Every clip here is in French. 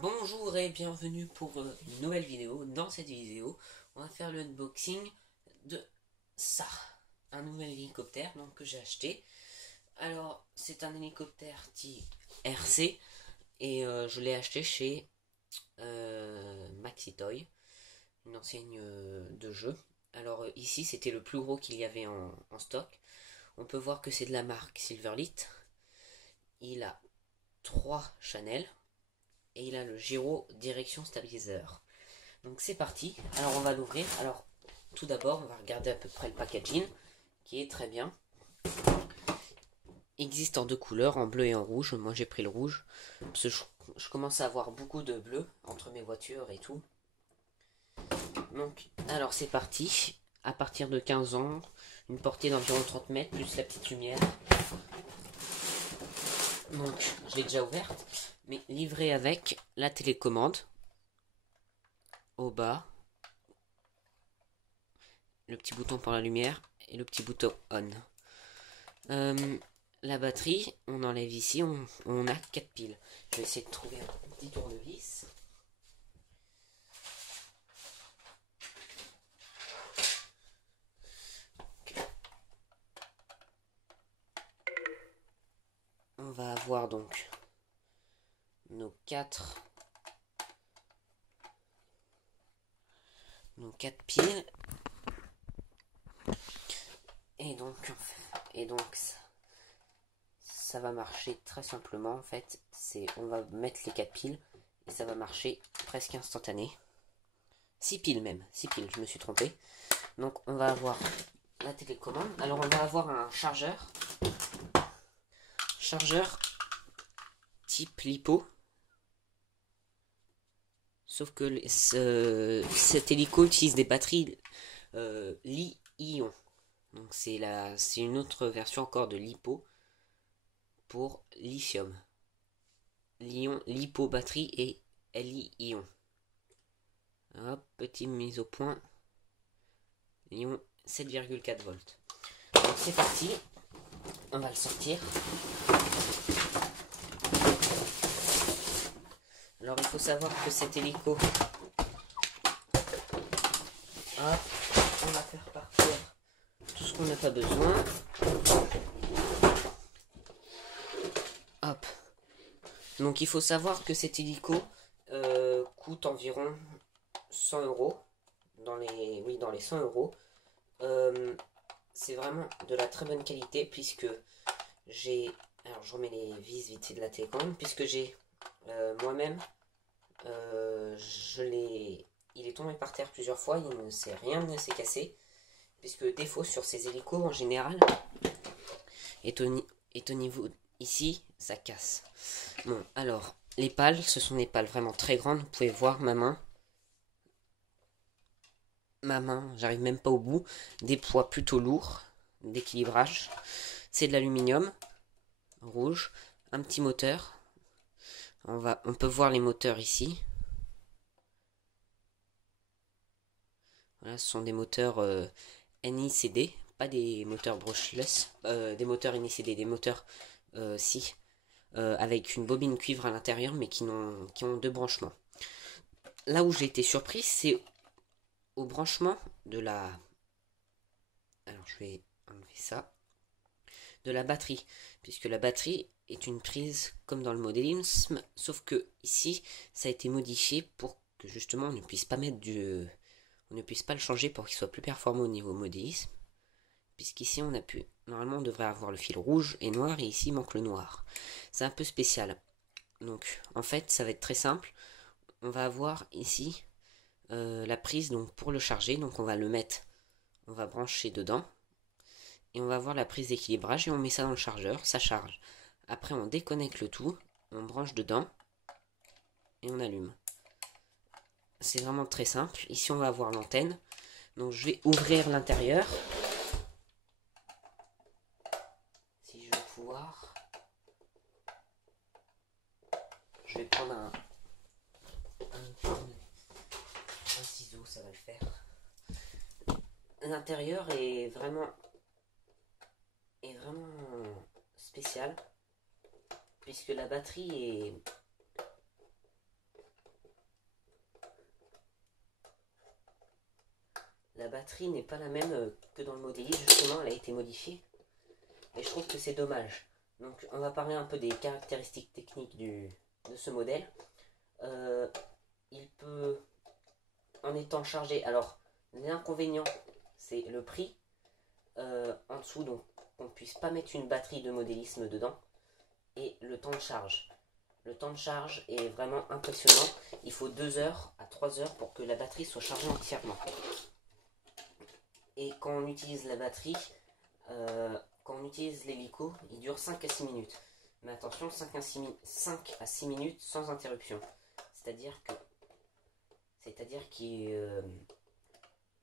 Bonjour et bienvenue pour une nouvelle vidéo. Dans cette vidéo, on va faire le unboxing de ça, un nouvel hélicoptère que j'ai acheté. Alors, c'est un hélicoptère type RC et je l'ai acheté chez Maxitoy, une enseigne de jeux. Alors ici, c'était le plus gros qu'il y avait en stock. On peut voir que c'est de la marque Silverlit. Il a 3 channels. Et il a le gyro direction stabiliseur. Donc c'est parti. Alors on va l'ouvrir. Alors tout d'abord on va regarder à peu près le packaging qui est très bien. Il existe en 2 couleurs, en bleu et en rouge. Moi j'ai pris le rouge parce que je commence à avoir beaucoup de bleu entre mes voitures et tout. Donc alors c'est parti. À partir de 15 ans, une portée d'environ 30 mètres plus la petite lumière. Donc je l'ai déjà ouverte. Mais livré avec la télécommande au bas, le petit bouton pour la lumière et le petit bouton on. La batterie, on enlève ici, on a 4 piles. Je vais essayer de trouver un petit tournevis. On va avoir donc nos 4 piles. Et donc ça va marcher très simplement en fait. On va mettre les 4 piles et ça va marcher presque instantané. 6 piles même, 6 piles, je me suis trompé. Donc on va avoir la télécommande. Alors on va avoir un chargeur type LiPo. Sauf que cet hélico utilise des batteries Li-ion. Donc c'est une autre version encore de LiPo pour lithium. LiPo batterie et Li-ion. Hop, petite mise au point. Ion 7,4 volts. Donc c'est parti. On va le sortir. Alors il faut savoir que cet hélico, hop, on va faire partir tout ce qu'on n'a pas besoin. Hop. Donc il faut savoir que cet hélico coûte environ 100 euros. Dans les 100 euros. C'est vraiment de la très bonne qualité puisque j'ai... Alors je remets les vis vite de la télécommande puisque j'ai moi-même... il est tombé par terre plusieurs fois, rien ne s'est cassé, puisque le défaut sur ces hélicos en général est au niveau ici, ça casse. Bon, alors, les pales, ce sont des pales vraiment très grandes, vous pouvez voir ma main, j'arrive même pas au bout, des poids plutôt lourds, d'équilibrage, c'est de l'aluminium, rouge, un petit moteur, on peut voir les moteurs ici. Voilà, ce sont des moteurs NICD, pas des moteurs brushless, des moteurs NICD, des moteurs avec une bobine cuivre à l'intérieur, mais qui ont 2 branchements. Là où j'ai été surpris, c'est au branchement de la... Alors je vais enlever ça. De la batterie, puisque la batterie est une prise comme dans le modélisme, sauf que ici, ça a été modifié pour que justement on ne puisse pas mettre on ne puisse pas le changer pour qu'il soit plus performant au niveau modélisme, puisqu'ici normalement on devrait avoir le fil rouge et noir, et ici il manque le noir. C'est un peu spécial. Donc en fait ça va être très simple. On va avoir ici la prise donc pour le charger, donc on va brancher dedans, et on va avoir la prise d'équilibrage, et on met ça dans le chargeur, ça charge. Après on déconnecte le tout, on branche dedans, et on allume. C'est vraiment très simple. Ici on va avoir l'antenne. Donc je vais ouvrir l'intérieur. Si je vais pouvoir. Je vais prendre un ciseau, ça va le faire. L'intérieur est vraiment spécial. Puisque la batterie la batterie n'est pas la même que dans le Modélis, justement, elle a été modifiée. Et je trouve que c'est dommage. Donc on va parler un peu des caractéristiques techniques de ce modèle. Il peut, en étant chargé, alors l'inconvénient c'est le prix. En dessous, donc on ne puisse pas mettre une batterie de modélisme dedans. Et le temps de charge. Le temps de charge est vraiment impressionnant. Il faut 2 heures à 3 heures pour que la batterie soit chargée entièrement. Et quand on utilise la batterie, quand on utilise l'hélico, il dure 5 à 6 minutes. Mais attention, 5 à 6 minutes sans interruption. C'est-à-dire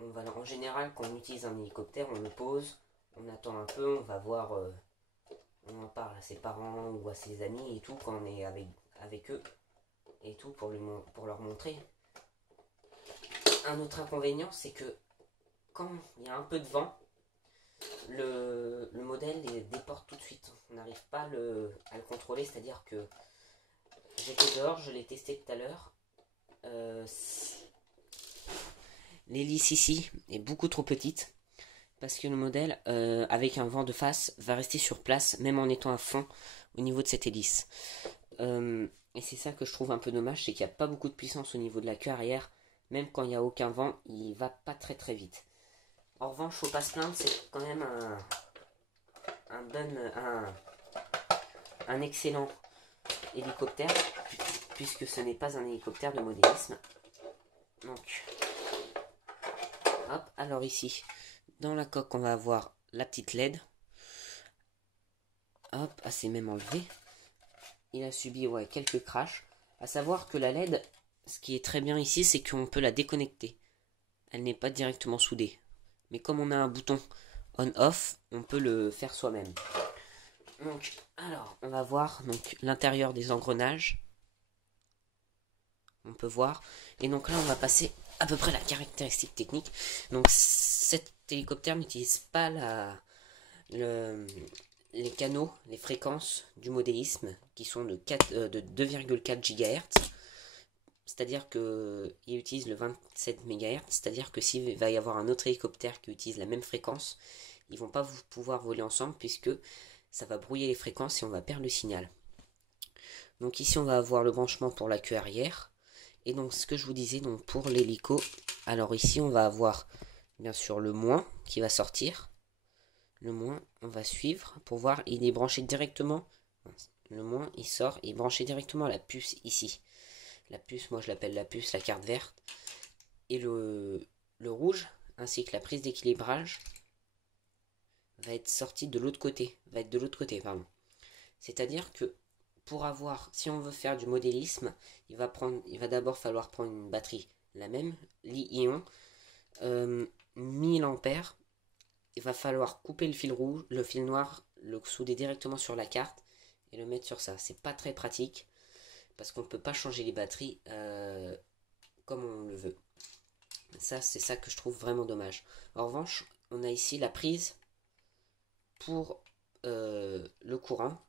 en général, quand on utilise un hélicoptère, on le pose, on attend un peu, on va voir, on en parle à ses parents ou à ses amis et tout, quand on est avec eux et tout, pour leur montrer. Un autre inconvénient, c'est que quand il y a un peu de vent, le modèle les déporte tout de suite. On n'arrive pas à le contrôler, c'est-à-dire que j'étais dehors, je l'ai testé tout à l'heure. L'hélice ici est beaucoup trop petite parce que le modèle, avec un vent de face, va rester sur place même en étant à fond au niveau de cette hélice. Et c'est ça que je trouve un peu dommage, c'est qu'il n'y a pas beaucoup de puissance au niveau de la queue arrière. Même quand il n'y a aucun vent, il va pas très très vite. En revanche, faut pas se plaindre, c'est quand même un excellent hélicoptère, puisque ce n'est pas un hélicoptère de modélisme. Donc, hop, alors ici, dans la coque, on va avoir la petite LED. Hop, ah, c'est même enlevé. Il a subi quelques crashs. À savoir que la LED, ce qui est très bien ici, c'est qu'on peut la déconnecter. Elle n'est pas directement soudée. Mais comme on a un bouton on-off, on peut le faire soi-même. Donc, alors, on va voir l'intérieur des engrenages. On peut voir. Et donc là, on va passer à peu près la caractéristique technique. Donc, cet hélicoptère n'utilise pas les canaux, les fréquences du modélisme, qui sont de 2,4 GHz. C'est-à-dire qu'il utilise le 27 MHz, c'est-à-dire que s'il va y avoir un autre hélicoptère qui utilise la même fréquence, ils ne vont pas pouvoir voler ensemble puisque ça va brouiller les fréquences et on va perdre le signal. Donc ici on va avoir le branchement pour la queue arrière. Et donc ce que je vous disais donc pour l'hélico, alors ici on va avoir bien sûr le moins qui va sortir. Le moins, on va suivre pour voir, il est branché directement. Le moins, il sort, il est branché directement à la puce ici. La puce, moi je l'appelle la puce, la carte verte. Et le rouge, ainsi que la prise d'équilibrage, va être sorti de l'autre côté. C'est-à-dire que pour avoir, si on veut faire du modélisme, il va d'abord falloir prendre une batterie, la même, Li-ion, 1000 ampères. Il va falloir couper le fil rouge, le fil noir, le souder directement sur la carte et le mettre sur ça. C'est pas très pratique parce qu'on ne peut pas changer les batteries comme on le veut. Ça, c'est ça que je trouve vraiment dommage. En revanche, on a ici la prise pour le courant.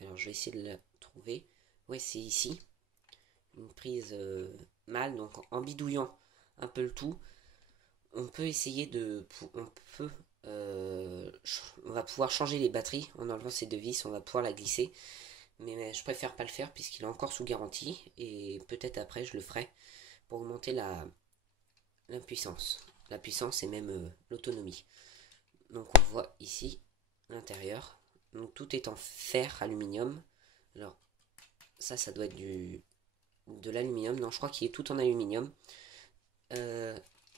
Alors, je vais essayer de la trouver. Ouais, c'est ici. Une prise mâle, donc en bidouillant un peu le tout. On peut essayer on va pouvoir changer les batteries en enlevant ces deux vis, on va pouvoir la glisser. Mais je préfère pas le faire puisqu'il est encore sous garantie. Et peut-être après je le ferai pour augmenter la puissance. La puissance et même l'autonomie. Donc on voit ici l'intérieur. Donc tout est en fer, aluminium. Alors ça doit être de l'aluminium. Non, je crois qu'il est tout en aluminium.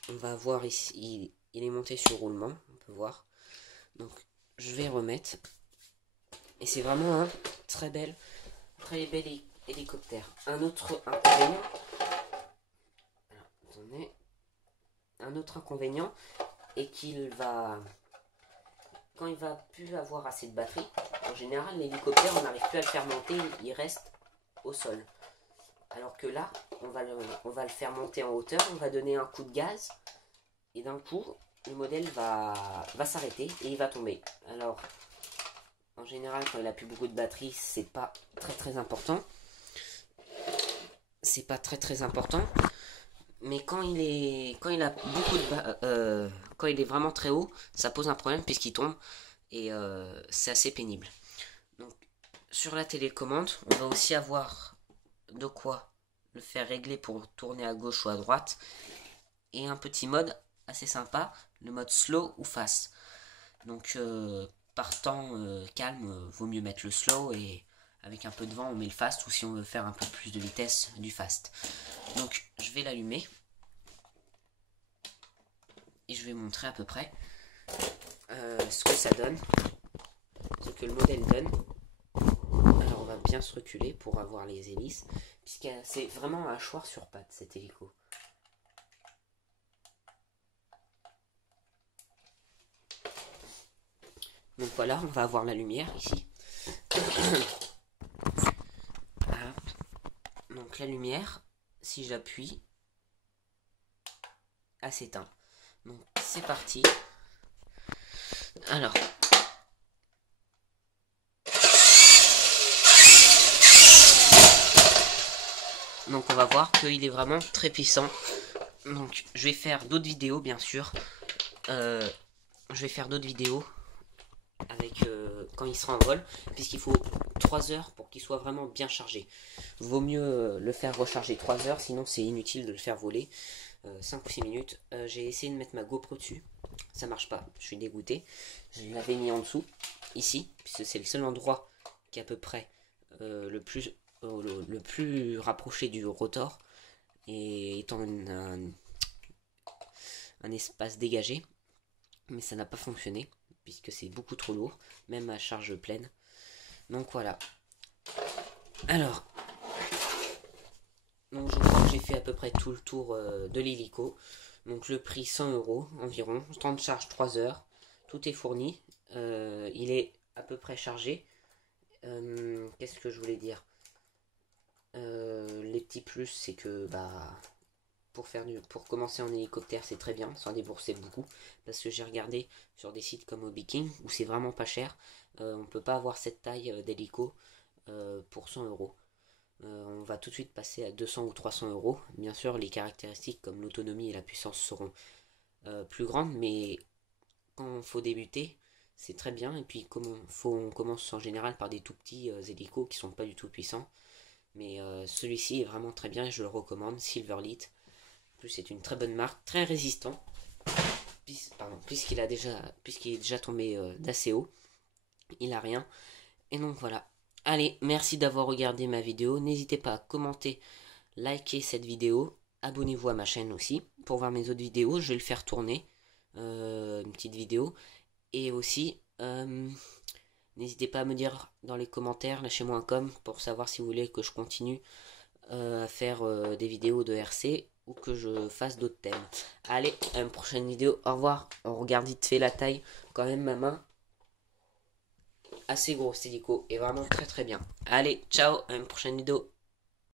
On va voir ici, il est monté sur roulement, on peut voir. Donc je vais remettre. Et c'est vraiment un très bel hélicoptère. Un autre inconvénient. Alors, attendez. Un autre inconvénient est qu'il va. Quand il va plus avoir assez de batterie, en général l'hélicoptère on n'arrive plus à le faire monter, il reste au sol. Alors que là, on va le faire monter en hauteur, on va donner un coup de gaz, et d'un coup, le modèle va s'arrêter et il va tomber. Alors, en général, quand il n'a plus beaucoup de batterie, c'est pas très très important. C'est pas très très important. Mais quand il a beaucoup quand il est vraiment très haut, ça pose un problème puisqu'il tombe et c'est assez pénible. Donc sur la télécommande, on va aussi avoir de quoi le faire régler pour tourner à gauche ou à droite et un petit mode assez sympa, le mode slow ou fast. Donc par temps calme, vaut mieux mettre le slow et avec un peu de vent on met le fast ou si on veut faire un peu plus de vitesse du fast. Donc je vais l'allumer et je vais montrer à peu près ce que ça donne, ce que le modèle donne. Alors on va bien se reculer pour avoir les hélices, puisque c'est vraiment un hachoir sur pattes cet hélico. Donc voilà, on va avoir la lumière ici. Voilà. Donc la lumière, si j'appuie, elle s'éteint. Donc c'est parti. Alors. Donc on va voir qu'il est vraiment très puissant. Donc je vais faire d'autres vidéos bien sûr. Je vais faire d'autres vidéos avec quand il sera en vol, puisqu'il faut 3 heures pour qu'il soit vraiment bien chargé. Vaut mieux le faire recharger 3 heures, sinon c'est inutile de le faire voler. 5 ou 6 minutes. J'ai essayé de mettre ma GoPro dessus. Ça marche pas, je suis dégoûté. Je l'avais mis en dessous, ici, puisque c'est le seul endroit qui est à peu près le plus rapproché du rotor. Et étant un espace dégagé. Mais ça n'a pas fonctionné, puisque c'est beaucoup trop lourd, même à charge pleine. Donc voilà. Alors, donc je crois que j'ai fait à peu près tout le tour de l'hélico. Donc le prix 100 € environ, temps de charge 3 heures, tout est fourni. Il est à peu près chargé. Qu'est-ce que je voulais dire, les petits plus, c'est que pour commencer en hélicoptère, c'est très bien, sans débourser beaucoup. Parce que j'ai regardé sur des sites comme Hobby où c'est vraiment pas cher. On peut pas avoir cette taille d'hélico pour 100 €. On va tout de suite passer à 200 ou 300 €. Bien sûr, les caractéristiques comme l'autonomie et la puissance seront plus grandes, mais quand il faut débuter, c'est très bien. Et puis, on commence en général par des tout petits hélicos qui sont pas du tout puissants. Mais celui-ci est vraiment très bien et je le recommande, Silverlit. En plus, c'est une très bonne marque, très résistant, puisqu'il est déjà tombé d'assez haut. Il a rien. Et donc voilà. Allez, merci d'avoir regardé ma vidéo. N'hésitez pas à commenter, liker cette vidéo. Abonnez-vous à ma chaîne aussi pour voir mes autres vidéos. Je vais le faire tourner. Une petite vidéo. Et aussi, n'hésitez pas à me dire dans les commentaires, lâchez-moi un com pour savoir si vous voulez que je continue à faire des vidéos de RC ou que je fasse d'autres thèmes. Allez, à une prochaine vidéo. Au revoir. On regarde vite fait la taille. Quand même, ma main. Assez gros, cet hélico. Et vraiment très très bien. Allez, ciao. À une prochaine vidéo.